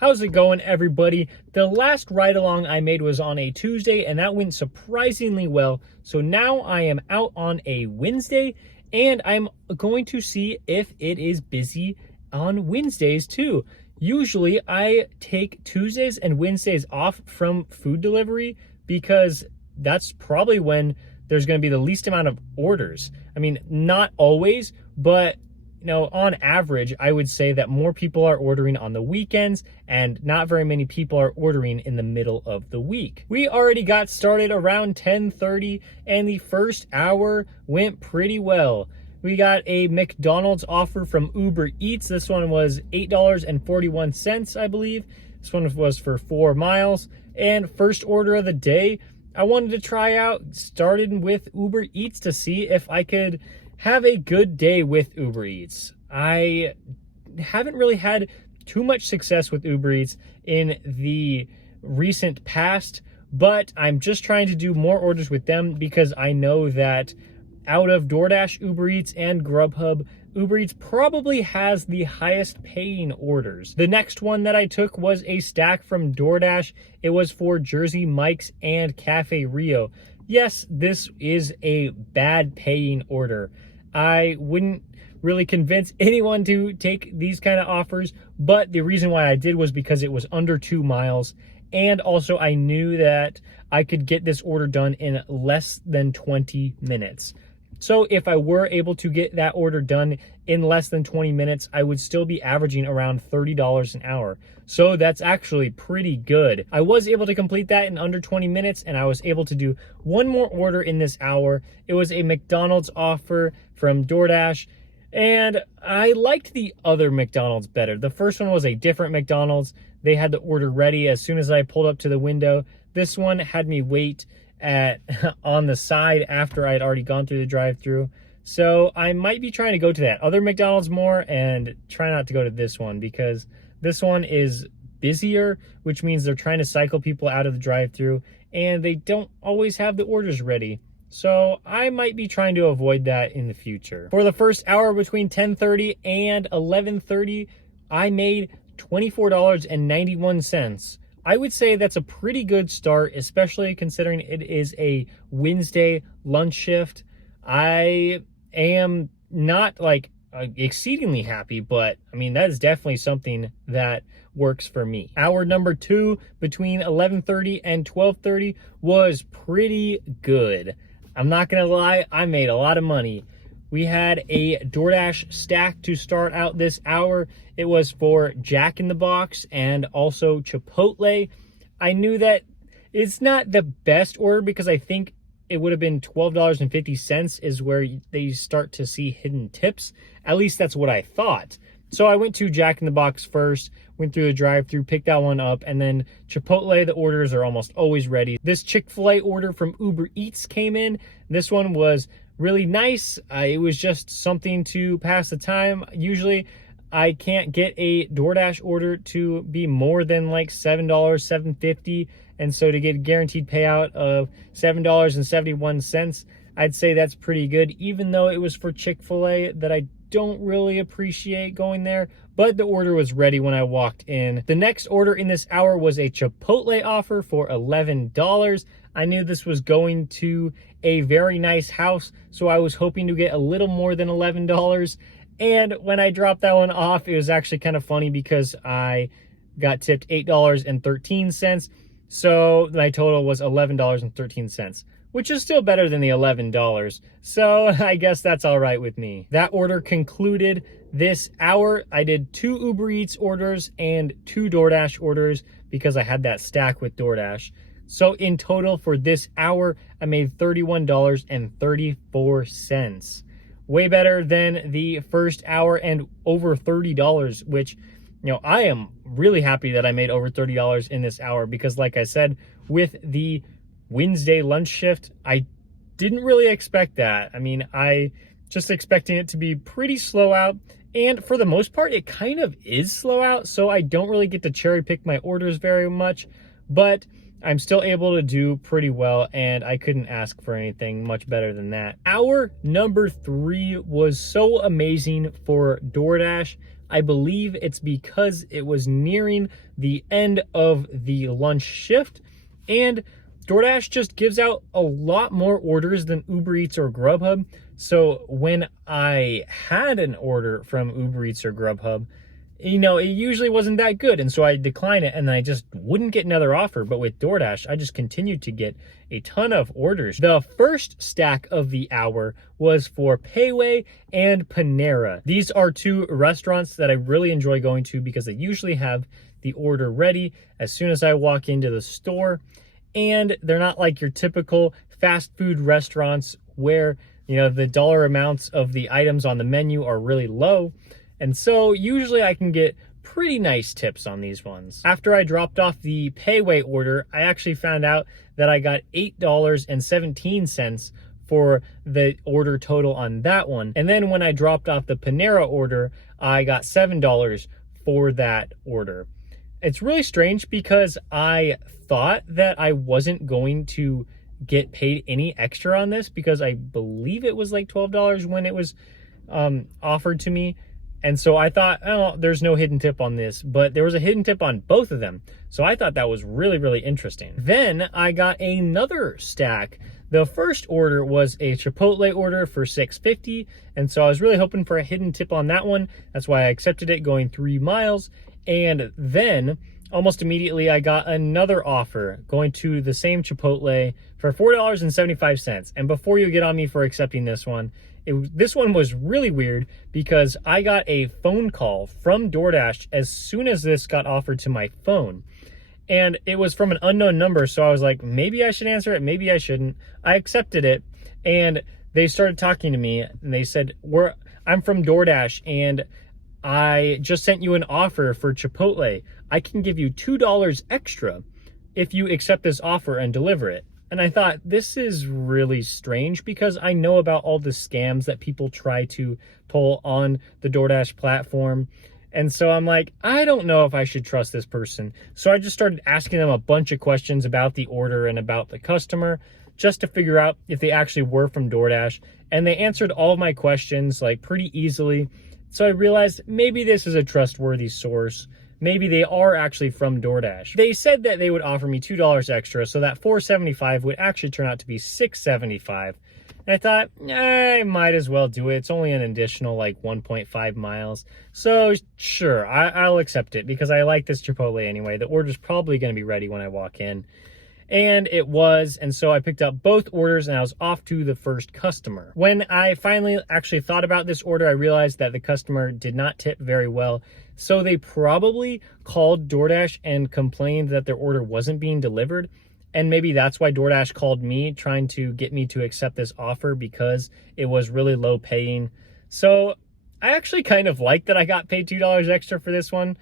How's it going, everybody? The last ride along I made was on a Tuesday, and that went surprisingly well. So now I am out on a Wednesday, and I'm going to see if it is busy on Wednesdays too. Usually I take Tuesdays and Wednesdays off from food delivery because that's probably when there's going to be the least amount of orders. I mean, not always, but on average, I would say that more people are ordering on the weekends and not very many people are ordering in the middle of the week. We already got started around 10:30 and the first hour went pretty well. We got a McDonald's offer from Uber Eats. This one was $8.41, I believe. This one was for 4 miles. And first order of the day, I wanted to try out, started with Uber Eats to see if I could have a good day with Uber Eats. I haven't really had too much success with Uber Eats in the recent past, but I'm just trying to do more orders with them because I know that out of DoorDash, Uber Eats, and Grubhub, Uber Eats probably has the highest paying orders. The next one that I took was a stack from DoorDash. It was for Jersey Mike's and Cafe Rio. Yes, this is a bad paying order. I wouldn't really convince anyone to take these kind of offers, but the reason why I did was because it was under 2 miles, and also I knew that I could get this order done in less than 20 minutes. So if I were able to get that order done in less than 20 minutes, I would still be averaging around $30 an hour. So that's actually pretty good. I was able to complete that in under 20 minutes, and I was able to do one more order in this hour. It was a McDonald's offer from DoorDash, and I liked the other McDonald's better. The first one was a different McDonald's. They had the order ready as soon as I pulled up to the window. This one had me wait on the side after I'd already gone through the drive-thru. So I might be trying to go to that other McDonald's more and try not to go to this one because this one is busier, which means they're trying to cycle people out of the drive-thru and they don't always have the orders ready. So I might be trying to avoid that in the future. For the first hour between 10:30 and 11:30, I made $24.91. I would say that's a pretty good start, especially considering it is a Wednesday lunch shift. I am not like exceedingly happy, but I mean, that is definitely something that works for me. Hour number 2 between 11:30 and 12:30 was pretty good. I'm not gonna lie, I made a lot of money. We had a DoorDash stack to start out this hour. It was for Jack in the Box and also Chipotle. I knew that it's not the best order because I think it would have been $12.50 is where they start to see hidden tips. At least that's what I thought. So I went to Jack in the Box first, went through the drive-thru, picked that one up, and then Chipotle, the orders are almost always ready. This Chick-fil-A order from Uber Eats came in. This one was really nice. It was just something to pass the time. Usually I can't get a DoorDash order to be more than like $7, $7.50. And so to get a guaranteed payout of $7.71, I'd say that's pretty good, even though it was for Chick-fil-A that I don't really appreciate going there, but the order was ready when I walked in. The next order in this hour was a Chipotle offer for $11. I knew this was going to a very nice house, so I was hoping to get a little more than $11. And when I dropped that one off, it was actually kind of funny because I got tipped $8.13. So my total was $11.13, which is still better than the $11. So I guess that's all right with me. That order concluded this hour. I did 2 Uber Eats orders and 2 DoorDash orders because I had that stack with DoorDash. So in total for this hour, I made $31.34. Way better than the first hour and over $30, which, I am really happy that I made over $30 in this hour because like I said, with the Wednesday lunch shift, I didn't really expect that. I mean, I just expecting it to be pretty slow out. And for the most part, it kind of is slow out. So I don't really get to cherry pick my orders very much, but I'm still able to do pretty well, and I couldn't ask for anything much better than that. Hour number 3 was so amazing for DoorDash. I believe it's because it was nearing the end of the lunch shift, and DoorDash just gives out a lot more orders than Uber Eats or Grubhub. So when I had an order from Uber Eats or Grubhub, it usually wasn't that good. And so I declined it and I just wouldn't get another offer. But with DoorDash, I just continued to get a ton of orders. The first stack of the hour was for Payway and Panera. These are two restaurants that I really enjoy going to because they usually have the order ready as soon as I walk into the store. And they're not like your typical fast food restaurants where, the dollar amounts of the items on the menu are really low. And so usually I can get pretty nice tips on these ones. After I dropped off the Payway order, I actually found out that I got $8.17 for the order total on that one. And then when I dropped off the Panera order, I got $7 for that order. It's really strange because I thought that I wasn't going to get paid any extra on this because I believe it was like $12 when it was offered to me. And so I thought, oh, there's no hidden tip on this, but there was a hidden tip on both of them. So I thought that was really, really interesting. Then I got another stack. The first order was a Chipotle order for $6.50. And so I was really hoping for a hidden tip on that one. That's why I accepted it going 3 miles. And then almost immediately I got another offer going to the same Chipotle for $4.75. And before you get on me for accepting this one, this one was really weird because I got a phone call from DoorDash as soon as this got offered to my phone. And it was from an unknown number, so I was like, maybe I should answer it, maybe I shouldn't. I accepted it, and they started talking to me, and they said, I'm from DoorDash, and I just sent you an offer for Chipotle. I can give you $2 extra if you accept this offer and deliver it. And I thought, this is really strange because I know about all the scams that people try to pull on the DoorDash platform. And so I'm like, I don't know if I should trust this person. So I just started asking them a bunch of questions about the order and about the customer just to figure out if they actually were from DoorDash. And they answered all of my questions like pretty easily. So I realized maybe this is a trustworthy source. Maybe they are actually from DoorDash. They said that they would offer me $2 extra, so that $4.75 would actually turn out to be $6.75. And I thought, I might as well do it. It's only an additional like 1.5 miles. So sure, I'll accept it because I like this Chipotle anyway. The order's probably going to be ready when I walk in. And it was, and so I picked up both orders and I was off to the first customer. When I finally actually thought about this order, I realized that the customer did not tip very well. So they probably called DoorDash and complained that their order wasn't being delivered. And maybe that's why DoorDash called me, trying to get me to accept this offer because it was really low paying. So I actually kind of like that I got paid $2 extra for this one.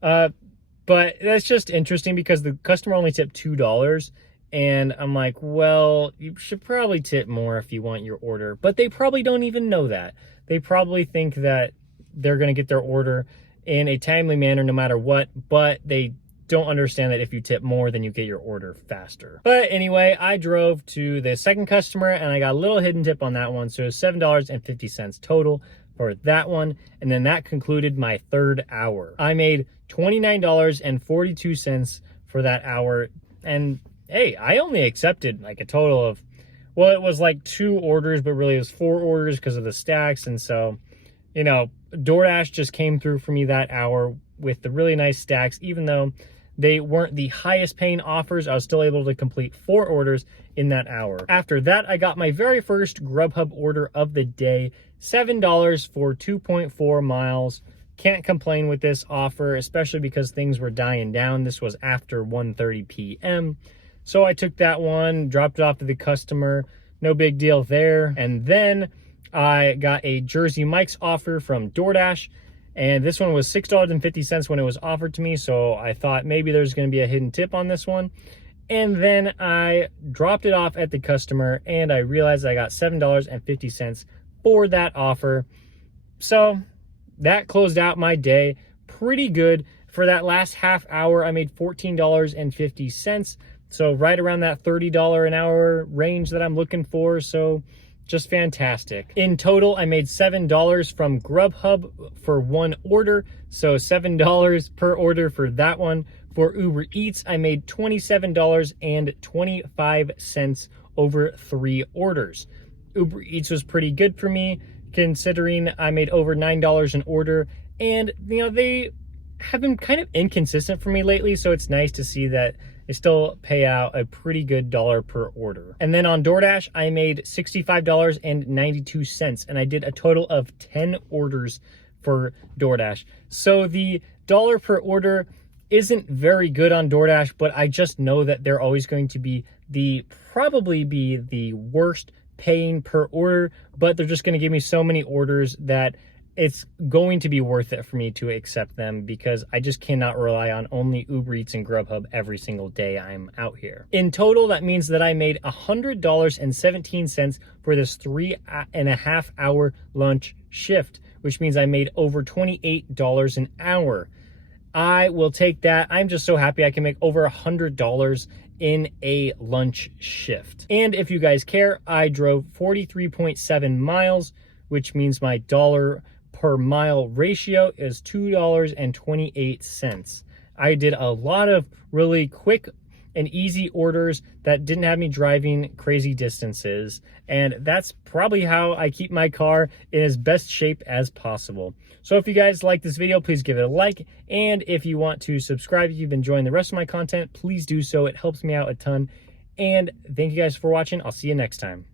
But that's just interesting because the customer only tipped $2. And I'm like, well, you should probably tip more if you want your order. But they probably don't even know that. They probably think that they're going to get their order in a timely manner no matter what. But they don't understand that if you tip more, then you get your order faster. But anyway, I drove to the second customer and I got a little hidden tip on that one. So it was $7.50 total for that one. And then that concluded my third hour. I made $29.42 for that hour. And hey, I only accepted like a total of, well, it was like 2 orders, but really it was 4 orders because of the stacks. And so, DoorDash just came through for me that hour with the really nice stacks. Even though they weren't the highest paying offers, I was still able to complete 4 orders in that hour. After that, I got my very first Grubhub order of the day, $7 for 2.4 miles. Can't complain with this offer, especially because things were dying down. This was after 1:30 p.m. So I took that one, dropped it off to the customer. No big deal there. And then I got a Jersey Mike's offer from DoorDash. And this one was $6.50 when it was offered to me. So I thought maybe there's going to be a hidden tip on this one. And then I dropped it off at the customer and I realized I got $7.50 for that offer. So that closed out my day pretty good. For that last half hour, I made $14.50. So right around that $30 an hour range that I'm looking for. So just fantastic. In total, I made $7 from Grubhub for one order, so $7 per order for that one. For Uber Eats, I made $27.25 over 3 orders. Uber Eats was pretty good for me, considering I made over $9 an order, and they have been kind of inconsistent for me lately, so it's nice to see that they still pay out a pretty good dollar per order. And then on DoorDash, I made $65.92, and I did a total of 10 orders for DoorDash. So the dollar per order isn't very good on DoorDash, but I just know that they're always going to be probably the worst paying per order, but they're just going to give me so many orders that it's going to be worth it for me to accept them, because I just cannot rely on only Uber Eats and Grubhub every single day I'm out here. In total, that means that I made $100.17 for this 3.5 hour lunch shift, which means I made over $28 an hour. I will take that. I'm just so happy I can make over $100 in a lunch shift. And if you guys care, I drove 43.7 miles, which means my dollar per mile ratio is $2.28. I did a lot of really quick and easy orders that didn't have me driving crazy distances, and that's probably how I keep my car in as best shape as possible. So if you guys like this video, please give it a like, and if you want to subscribe, if you've been enjoying the rest of my content, please do so. It helps me out a ton. And thank you guys for watching. I'll see you next time.